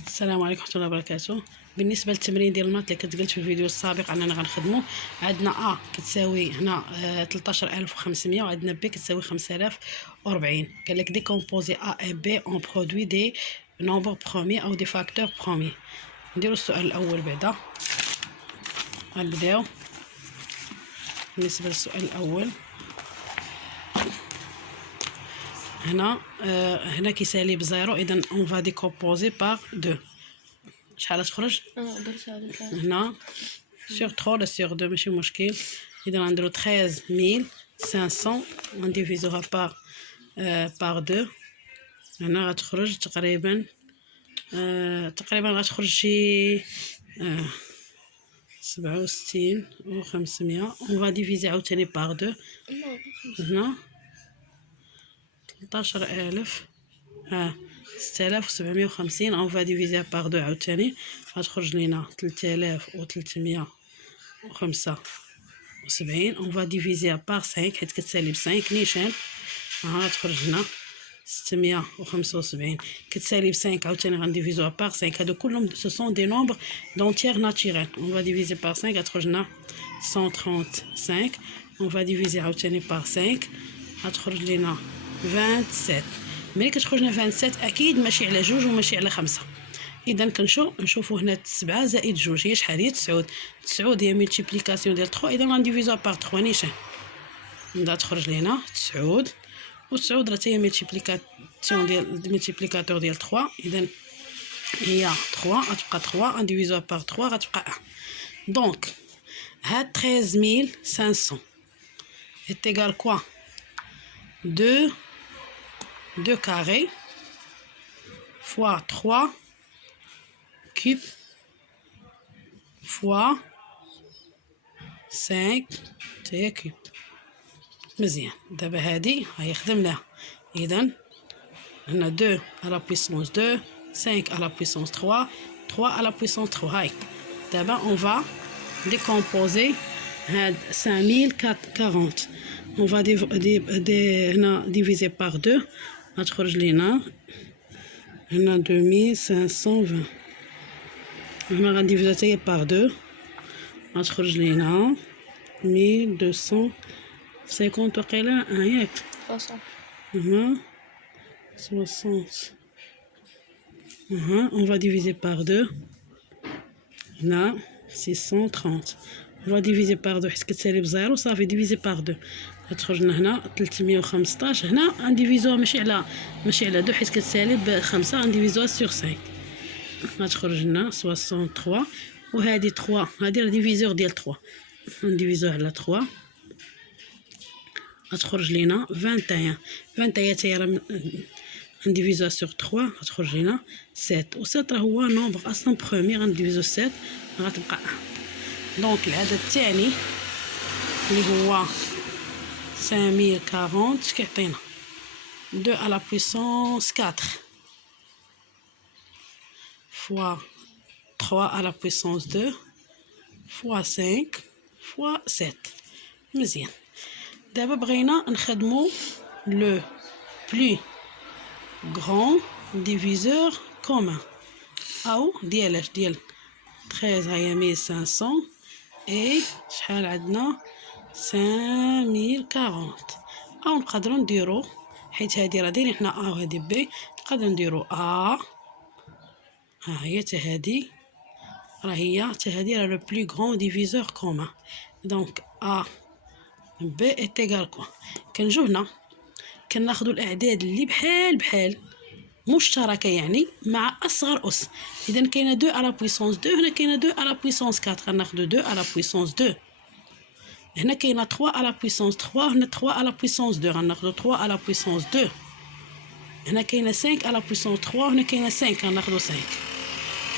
السلام عليكم ورحمه الله وبركاته. بالنسبه للتمرين ديال المات اللي كنت قلت في الفيديو السابق اننا غنخدمو، عندنا ا كتساوي هنا 13500 وعندنا بي كتساوي 5040. قال لك ديكومبوزي ا اي بي اون برودوي دي نومبر بروميي او دي فاكتور بروميي. نديرو السؤال الاول بعدا، غنبداو بالنسبه للسؤال الاول. هنا كيسالي بزيرو، اذا اون فا ديكومبوزي باغ دو. شحال تخرج؟ هنا sur 3 ولا sur 2 ماشي مشكل. اذا غنديرو 13500 غنديفيزوها باغ 2. هنا غتخرج تقريبا غتخرج شي 67,500. اون فا ديفيزي عاوتاني باغ 2. هنا 13000 6750. اون فا ديفيزي باغ 2 عاوتاني غتخرج لينا 3375. اون فا ديفيزي باغ 5 حيت كتسالي ب 5 نيشان. غتخرج هنا 675 كتسالي ب 5 عاوتاني غنديفيزوها باغ 5. هادو كلهم سو سون دي نومبر دونتيير ناتوريل. اون فا ديفيزي باغ 5 غتخرج لنا 135. اون فا ديفيزي عاوتاني باغ 5 غتخرج لينا 27. ملي كتخرج لنا 27 اكيد ماشي على 2 وماشي على 5. اذا نشوفوا هنا 7 زائد 2 هي شحال؟ هي 9. 9 هي ملتيبليكاسيون ديال 3، اذا غنديفيزوها باغ 3 نيشان. نبدا تخرج لينا 9 و9 راه هي ملتيبليكاسيون ديال ملتيبليكاتور ديال 3، اذا هي 3 غتبقى 3 غنديفيزوها باغ 3 غتبقى 1. دونك هاد 13500 est égal quoi 2 carré fois 3 cube fois 5 تاهي كيب. مزيان. دابا هادي هاهي خدمناها. اذا هنا 2 على بويسونس 2، 5 على بويسونس 3، 3 على بويسونس 3. هاي دابا اون فا ديكومبوزي هاد 5040. اون فا هنا ديفيزي باغ 2 غتخرج لينا هنا 2520. هنا غنديفيزوها حتى هي باغ 2 غتخرج لينا 1250 وقيلا ياك. هنا 60. on va diviser par 2. هنا 630. on va diviser par 2 حيت كتسالي بزيرو صافي ديفيزي باغ 2 غتخرج لنا هنا 315. هنا غنديفيزوها ماشي على 2 حيت كتسالي ب5 غنديفيزوها سور 5 غتخرج لنا 63. وهذه 3 هذه راه ديفيزور ديال 3 غنديفيزوها على 3 غتخرج لينا 21. 21 حتى هي راه غنديفيزوها سور 3 غتخرج لينا 7. و 7 راه هو نومبر اصلا بروميي غنديفيزو 7 غتبقى 1. دونك العدد الثاني اللي هو 5040 كيعطينا 2 على بويسونس 4 fois 3 à la puissance 2 fois 5 fois 7. مزيان. دابا بغينا نخدمو لو بلو غران ديفيزور كومان او ديال 13 هي 1500 اي شحال عندنا 5040. او نقدروا نديرو حيت هادي راه دايرين حنا ا وهادي بي، نقدروا نديرو ا هي حتى هادي راه هي حتى هادي راه لو بلو غران ديفيزور كومان. دونك ا بي ايت ايغال كوا. كنجو هنا كناخدو الاعداد اللي بحال مشتركه يعني مع اصغر اس. اذا كاينه 2 على بويسونس 2، هنا كاينه 2 على بويسونس 4 غناخدو 2 على بويسونس 2. هنا كاينه 3 على بويسونس 3، هنا 3 على بويسونس 2 غناخدو 3 على بويسونس 2. هنا كاينه 5 على بويسونس 3، هنا كاينه 5 غناخدو 5.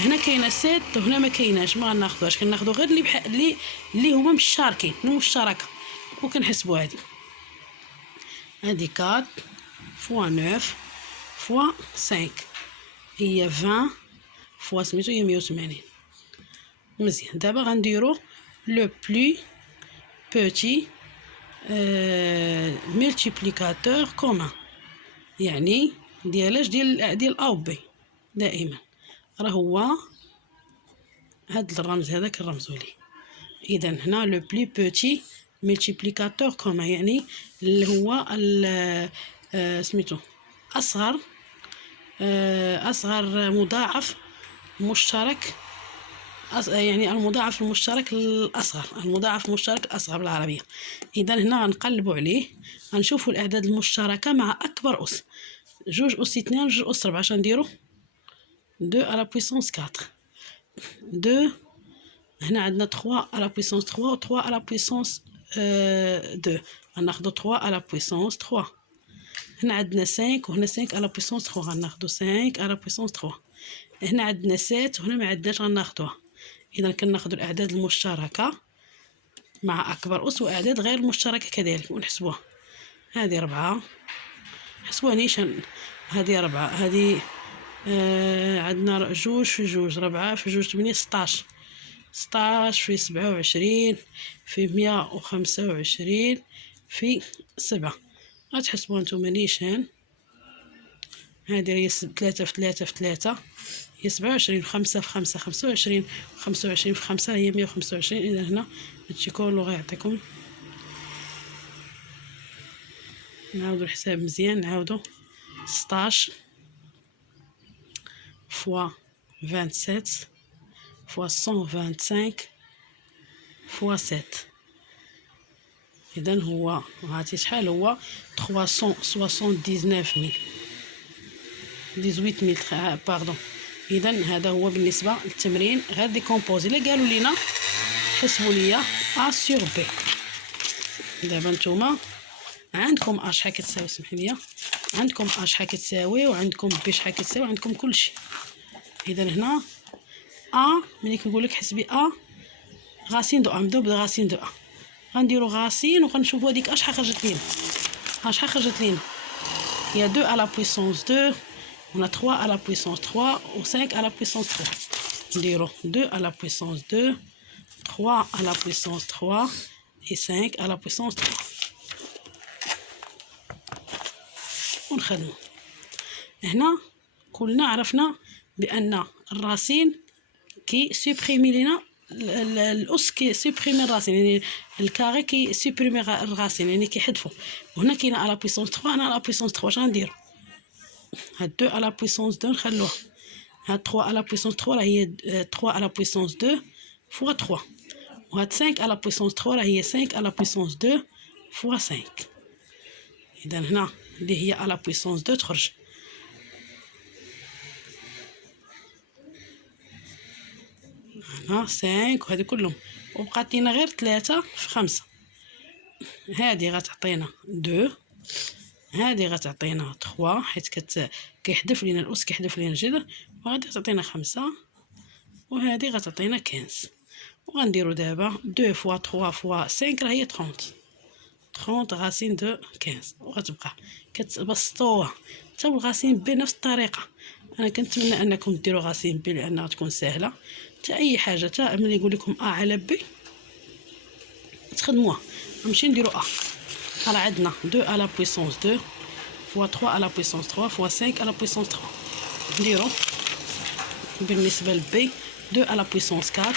هنا كاينه 7 وهنا ما كايناش ما غناخدوهاش، كناخدو غير اللي هما مشتركين المشتركه وكنحسبوا هادي 4 فوا 9 فوا 5 هي 20 فوا سميتو هي 180. مزيان. دابا غنديرو لو بلو بوتي ملتيبليكاتور كومان يعني ديال ا و بي دائما. راه هو هاد الرمز هذاك نرمزو ليه. اذا هنا لو بلي بوتي ملتيبليكاتور كومان، يعني اللي هو سميتو اصغر اصغر مضاعف مشترك، يعني المضاعف المشترك الاصغر، المضاعف المشترك الاصغر بالعربيه. اذا هنا غنقلبوا عليه، غنشوفوا الاعداد المشتركه مع اكبر اس. 2 أس 2 2 أس 4 اش نديرو؟ 2 على بويسونس 4. 2 هنا عندنا 3 على بويسونس 3 و 3 على بويسونس 2، غناخدو 3 على بويسونس 3. هنا عندنا 5 وهنا 5 على بويسونس 3، غناخدو 5 على بويسونس 3. هنا عندنا 7 وهنا ما عندناش، غناخدوها. اذا كناخدو الاعداد المشتركه مع اكبر اس واعداد غير المشتركه كذلك ونحسبوها. هذه 4، حسبوها نيشان، هذه 4، هذه عندنا 2 في 2 4 في 2 8 16، 16 في 27 في 125 في 7. غتحسبوها نتوما نيشان. هذه هي 3 في 3 في 3 هي 27، 5 في 5 25، 25 في 5 هي 125. اذا هنا هادشي كله غيعطيكم. نعاودو الحساب مزيان، نعاودو 16 فوا 27 فوا 125 فوا 7. اذا هو عرفتي شحال هو؟ 379000 18000 باردون. اذا هذا هو بالنسبه للتمرين. غير ديكومبوزي. الا قالوا لينا حسبوا ليا ا سور بي، دابا نتوما عندكم ا شحال كتساوي، سمح لي، عندكم ا شحال كتساوي وعندكم بي شحال كتساوي، عندكم كلشي. اذا هنا ا ملي كنقول لك حسبي ا غاسين دو ا، نبداو بغاسين دو ا، غنديرو غاسين وغنشوفوا هذيك ا شحال خرجت لينا. ا شحال خرجت لينا؟ هي 2 على بويسونس 2 ولا 3 على بويسونس 3 و 5 على بويسونس 3. نديرو 2 على بويسونس 2 3 على بويسونس 3 et 5 على بويسونس 3 ونخدمو. هنا كلنا عرفنا بان الراسين كي سوبريمي لينا الاس، كي سوبريمي الراسين، يعني الكاري كي سوبريمي الراسين، يعني كيحذفوا. وهنا كاينه على بويسونس 3، انا على بويسونس 3. واش غندير؟ هاد 2 على بويسونس 2 نخلوها، هاد 3 على بويسونس 3 راه هي 3 على بويسونس 2 فوا 3، وهاد 5 على بويسونس 3 راه هي 5 على بويسونس 2 فوا 5. اذا هنا اللي هي على بويسونس 2 تخرج هنا 5 وهذه كلهم، وبقات لينا غير 3 في 5. هذه غتعطينا 2، هذه غتعطينا 3 حيت كيحذف لينا الاس، كيحذف لينا الجذر، وغادي تعطينا 5، وهذه غتعطينا 15. وغنديرو دابا 2 فوا 3 فوا 5 راه هي 30، 30 غاسين دو 15، وغتبقى كتبسطوها حتى بالغاسين بنفس الطريقه. انا كنتمنى انكم ديروا غاسين بي لانها تكون سهله. حتى اي حاجه، حتى ملي يقول لكم ا على بي تخدموها. نمشي نديرو ا، راه عندنا 2 على بويسونس 2 فوا 3 على بويسونس 3 فوا 5 على بويسونس 3. نديرو بالنسبه لبي 2 على بويسونس 4،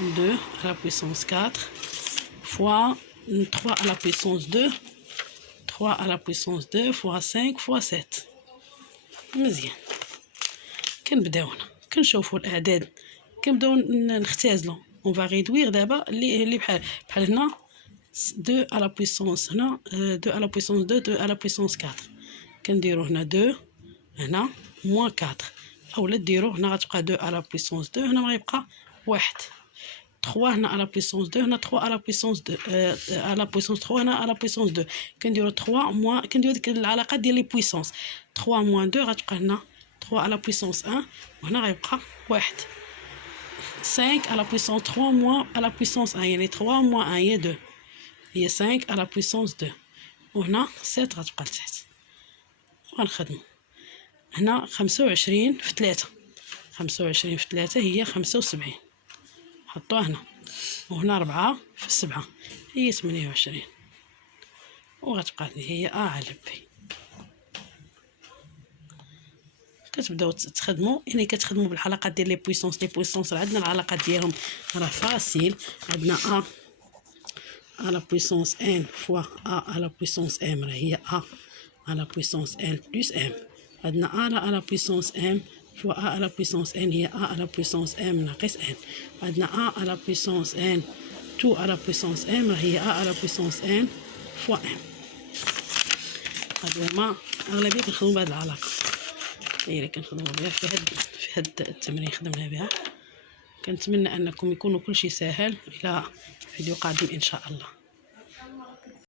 2 على بويسونس 4 فوا 3 على بويسونس 2، 3 على بويسونس 2 فوا 5 فوا 7. مزيان. كنبداونا كنشوفوا الاعداد، كنبداو نختازلو. اون فا ريدوير دابا اللي بحال هنا 2 على بويسونس، هنا 2 على بويسونس 2 2 على بويسونس 4. كنديرو هنا 2 هنا موان 4، اولا ديرو هنا غتبقى 2 على بويسونس 2، هنا غيبقى 1. 3 هنا على بويسونس 2، هنا 3 على بويسونس 2 على بويسونس 3 هنا على بويسونس 2. كنديرو 3 موان، كنديرو ديك العلاقه ديال لي بويسونس. 3 موان 2 غتبقى هنا 3 على بويسونس 1، وهنا غيبقى 1. 5 على بويسونس 3 موان على بويسونس 1، يعني 3 موان 1 هي 2، هي 5 على بويسونس 2. وهنا 7 غتبقى لتحت. وغنخدمو هنا 25 في 3، 25 في 3 هي 75، حطوها هنا. وهنا 4 في 7 هي 28، وغتبقى هي ا على بي. كتبداو تخدموا، يعني كتخدموا بالحلقات ديال لي بويسونس. عندنا العلاقات ديالهم راه فاسيل. عندنا ا لا بويسونس ان فوا ا لا بويسونس ام راه هي ا لا بويسونس ان بلس ام. عندنا ا لا بويسونس ام فوا ا لا بويسونس ان هي ا لا بويسونس ام ناقص ان. عندنا ا لا بويسونس ان 2 ا لا بويسونس ام راه هي ا لا بويسونس ان فوا ام. هادو هما اغلبيه كنخدموا بهاد العلاقه، هي اللي كنخدموا بها في هاد التمرين خدمنا بها. كنتمنى انكم يكونوا كلشي ساهل. الى فيديو قادم ان شاء الله.